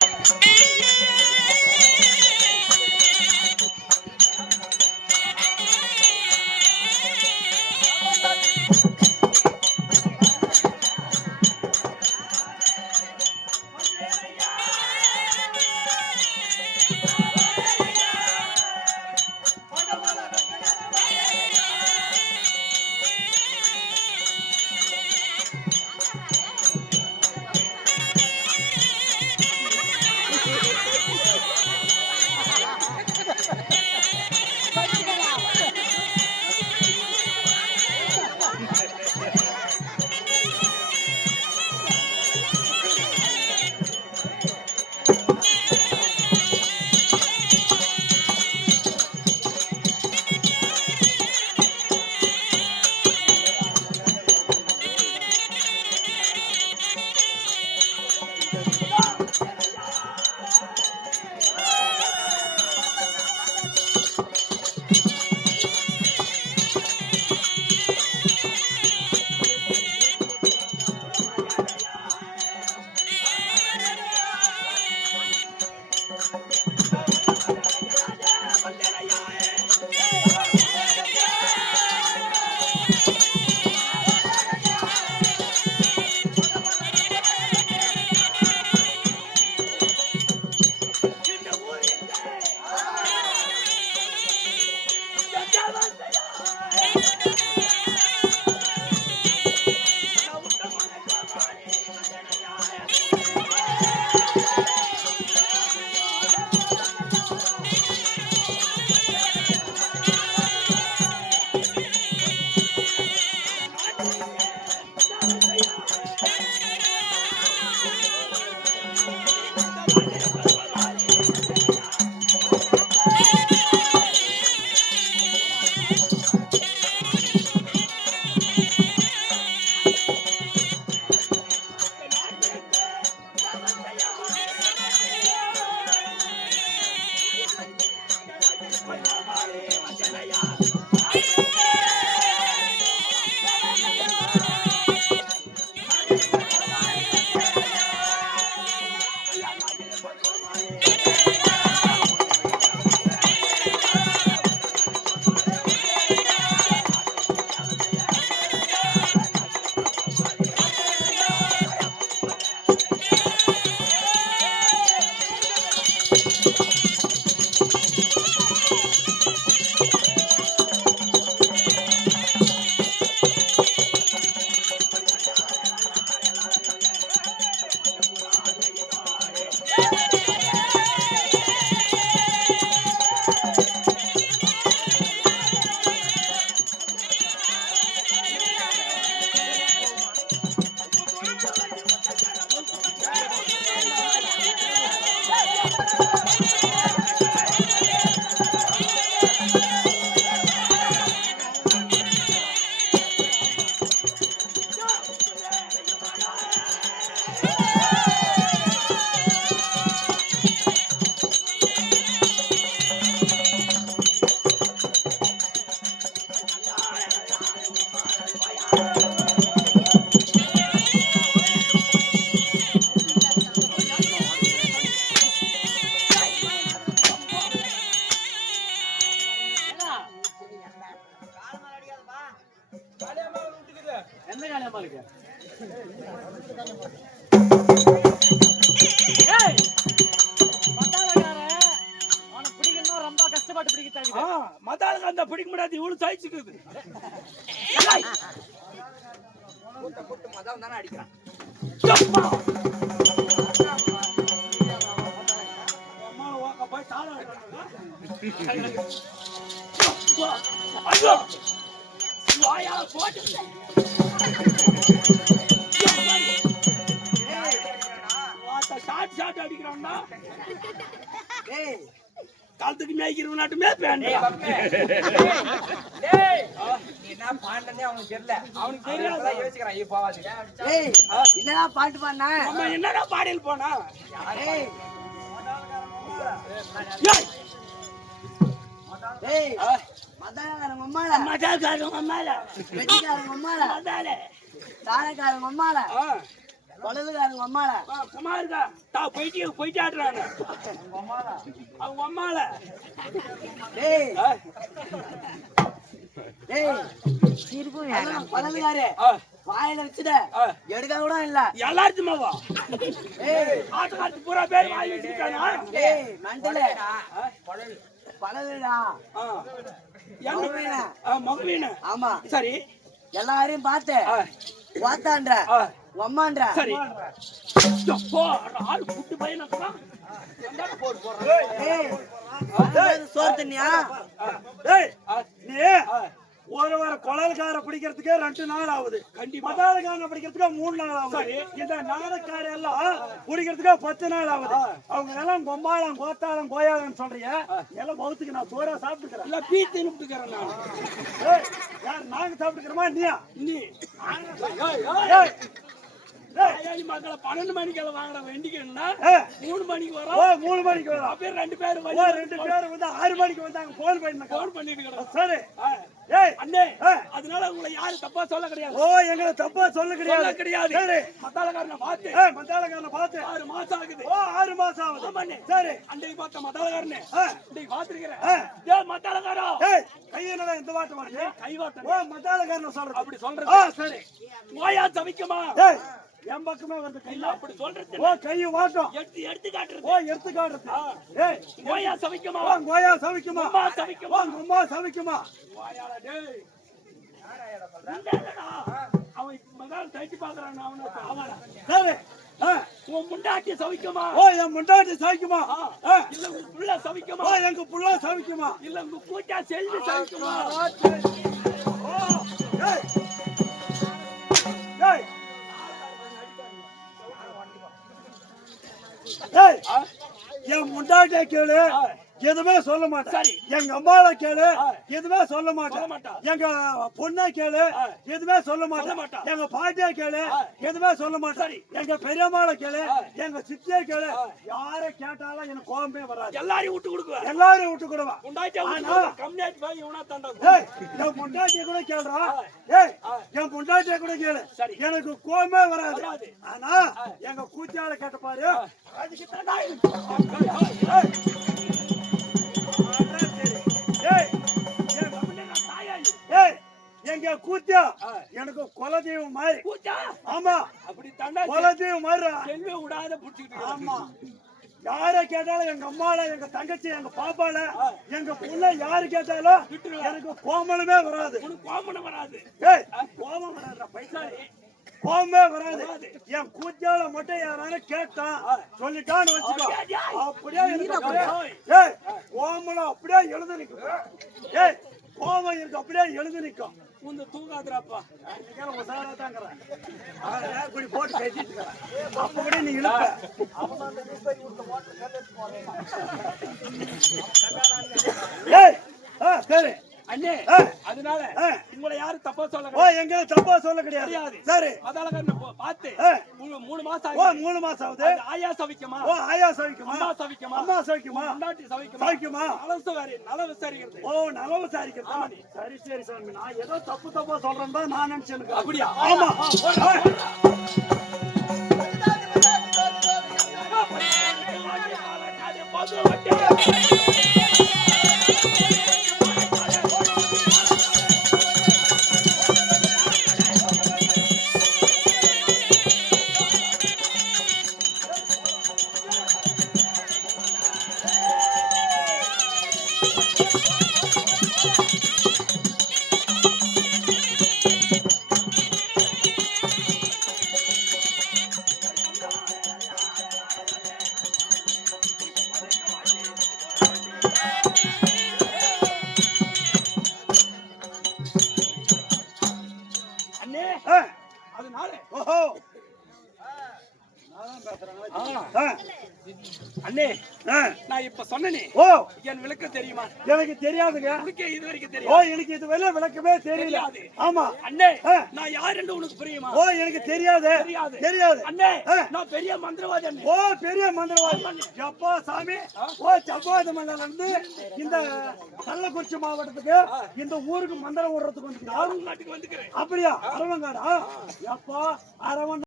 Thank. எந்த ரொம்ப கஷ்டப்பட்டு பிடிக்க ஆ, மத்தாளுக்கு அந்த பிடிக்க முடியாது இவ்வளவு சாய்ச்சிக்குது அம்மா வாக்க போய் தாள ஐயோ வாயா போட்டு ஷாட் ஷாட் அடிக்கிறான்டா டேய் காலத்துக்கு மேய்க்கிறவன் நாட்டுமே பேண்டா நீ என்ன பாண்டனே அவனுக்கு தெரியல. அவனுக்கு இப்பதான் யோசிக்கிறான். ஐயோ பாவாது. டேய் என்னடா பாட்டு பாடின? நம்ம என்னடா பாடியில் போனா? டேய் ஏய், டேய் ஆ, மதானக்காரங்க அம்மாடா மஜாக்காரன் அம்மால வெட்டிக்காரங்க மதாலே. வலதுகாரங்க அம்மால ஆ, குமாருக்கா தா போயிட்டு போயிட்டு ஆடுறாங்க அவங்க அம்மால டேய். டேய். அதான் வலதுகாரு. ஆ, வாயில வச்சுட. எடுக்க கூட இல்ல. எல்லாருக்குமாவா டேய். ஆட்டுக்காரத்து பூரா பேர் வாங்கி வச்சிருக்கானா? மண்டல. மகவீன. ஆமா. சரி. எல்லாரையும் பார்த்து. ஆ, அம்மான்ற சரி. எப்போ, ஆளு குட்டி பையனா போடு போடுறேன் டேய் அது சோறு தண்ணியா? நீ ஒரு வார குழல்கார பிடிக்கிறதுக்கே ரெண்டு நாள் ஆகுது. கண்டிப்பா. மதாளக்காரனை பிடிக்கிறதுக்கு மூணு நாள் ஆகுது. இந்த நாடக்கார எல்லாம் பிடிக்கிறதுக்கு பத்து நாள் ஆகுது. அவங்க எல்லாம் கொம்பாளம் கோத்தாளம் கோயாளம் சொல்றீங்க. எல்லாம் பௌத்துக்கு நான் சோறா சாப்பிட்டுக்கிறேன். இல்ல பீ தின்னுட்டுக்கிறேன் நான். ஏய், யார் நாங்க சாப்பிட்டுக்கிறோமா? நீயா? நீ. மக்களை பன்னெண்டு மணிக்கெல்லாம் வாங்குற வெண்டிக்கணும்னா ஏய், மூணு மணிக்கு வரோம். மூணு மணிக்கு வரும். அப்படியே ரெண்டு பேரும் ரெண்டு பேரும் வந்து ஆறு மணிக்கு வந்தாங்க போன் பண்ணி ஃபோன் பண்ணிட்டு சரி. ஏய். அண்ணே. அதனால உங்களை யாரும் தப்பா சொல்ல கிடையாது. ஓ எங்களை தப்பா சொல்ல கிடையாது. கிடையாது. சரி. மத்தாளக்காரனை பார்த்து. ஏய் மத்தாளக்காரனை பார்த்து. ஆறு மாசம் ஆகுது. ஓ ஆறு மாசம் ஆகுது. ஆமாண்ணே. சரி. அன்னைக்கு பார்த்த மத்தாளக்காரனே. ஆ. இன்னைக்கு பார்த்திருக்கிறேன். ஏய் மத்தாளக்காரா? ஏய் கையினடா இந்த வாட்டு வாங்க கைவாட்டம் ஓ மத்தாளக்காரன் சொல்றது. அப்படி ஆ சொல்றது சரி தவிக்குமா ஏய். என் பக்கமே வந்து கை இல்ல அப்படி சொல்றது ஓ கை வாட்டம். எடுத்து எடுத்து காட்டுறது. ஓ எடுத்து காட்டுறது. ஏய். நோயா சவிக்குமா? ஓ கோயா சவிக்குமா? அம்மா சவிக்குமா? ஓ அம்மா சவிக்குமா? வாயால டேய். அவன் மகால் தட்டி பாக்குறான் அவனை அவனா சரி. உன் முண்டாட்டி சவிக்குமா? ஓ என் முண்டாட்டி சவிக்குமா? ஆ. இல்ல உங்க புள்ள சவிக்குமா? ஓ எங்க புள்ள சவிக்குமா? இல்ல உங்க கூட்டா செல்வி சவிக்குமா? ஓ ஏய். ஏய் என் முண்டாட்டிய கேளு. எதுவுமே சொல்ல மாட்டேன் சரி. எங்க அம்மாவை கேளு. எதுவுமே சொல்ல மாட்டேன். எங்க பொண்ணை கேளு. எதுவுமே சொல்ல மாட்டேன் மாட்டா. எங்க பாட்டியை கேளு. எதுவுமே சொல்ல மாட்டேன் சரி. எங்க பெரியம்மாவை கேளு. எங்க சித்தியை கேளு. யாரை கேட்டாலும் எனக்கு கோபமே வராது எல்லாரையும் விட்டு கொடுக்குவேன் எல்லாரையும் விட்டு கொடுவா முண்டாட்டி ஆனா. கம்மியாச்சு போய் இவனா தாண்டா ஏய் என் பொண்டாட்டிய கூட கேளுடா ஆ. ஏய். என் பொண்டாட்டிய கூட கேளு சரி. எனக்கு கோபமே வராது. ஆனா எங்க கூத்தியால கேட்ட பாரு அதுக்கு எங்க கூத்தியா. எனக்கு குலதெய்வம் மாதிரி. கூட்டா ஆமா. அப்படி தாண்டா குலதெய்வம் மாதிரி செல்வி விடாத புடிச்சிட்டு ஆமா. யார கேட்டாலும் எங்க அம்மால எங்க தங்கச்சி எங்க பாப்பால எங்க புள்ள யாரு கேட்டாலும். எனக்கு கோமலமே வராது. கோமணம் வராது. ஏய் கோபம் வராதுடா பைசா கோபமே வராது. என் கூத்தியால மட்டும் யாராலும் கேட்டான் சொல்லிட்டான்னு வச்சுக்கோ. அப்படியே ஏய் கோமலம் அப்படியே எழுந்து நிக்கும் ஏய் கோபம் இருக்கு. அப்படியே எழுந்து நிற்கும் உந்த தூங்காதுராப்பா இன்னைக்கு இப்படி போட்டு கட்டிட்டு அப்ப கூட நீ இழுப்ப. ஏய் ஆ சரி அண்ணே. அதனால. உங்களை யாரும் தப்பா சொல்ல ஓ எங்க தப்பா சொல்ல கிடையாது. சரி. போ- பார்த்து. மூணு மாசம் ஓ. மூணு மாசம் ஆகுது. ஆயா சவிக்குமா? ஓ ஆயா சவிக்குமா? அம்மா சவிக்குமா? அம்மா சவிக்குமா? முன்னாடி சவிக்குமா? சவிக்குமா? நலம் விசாரி நல விசாரிக்கிறது ஓ நல விசாரிக்கிறதா சரி சரி சாமி. நான் ஏதோ தப்பு தப்பா சொல்றேன் தான் நான் நினைச்சேன் அப்படியா? ஆமா. நான் இப்ப சொன்னனே. ஓ. என் விளக்கம் தெரியுமா? எனக்கு தெரியாதுங்க. உனக்கு இது வரைக்கும் ஓ தெரியும் எனக்கு இது வெளில விளக்கமே தெரியல. தெரியாது. ஆமா. அண்ணே ஆ. நான் யாருன்னு உனக்கு புரியுமா? ஓ எனக்கு தெரியாது. தெரியாது. தெரியாது. அண்ணே ஆ. நான் பெரிய மந்திரவாதி அண்ணே. ஓ பெரிய மந்திரவாதி. எப்பா சாமி. ஓ சப்பாத மண்டல இருந்து இந்த கள்ளக்குறிச்சி மாவட்டத்துக்கு இந்த ஊருக்கு மந்திரம் விடுறதுக்கு வந்து நாட்டுக்கு வந்துக்கிறேன். அப்படியா? அரவங்காடா? எப்பா அரவன்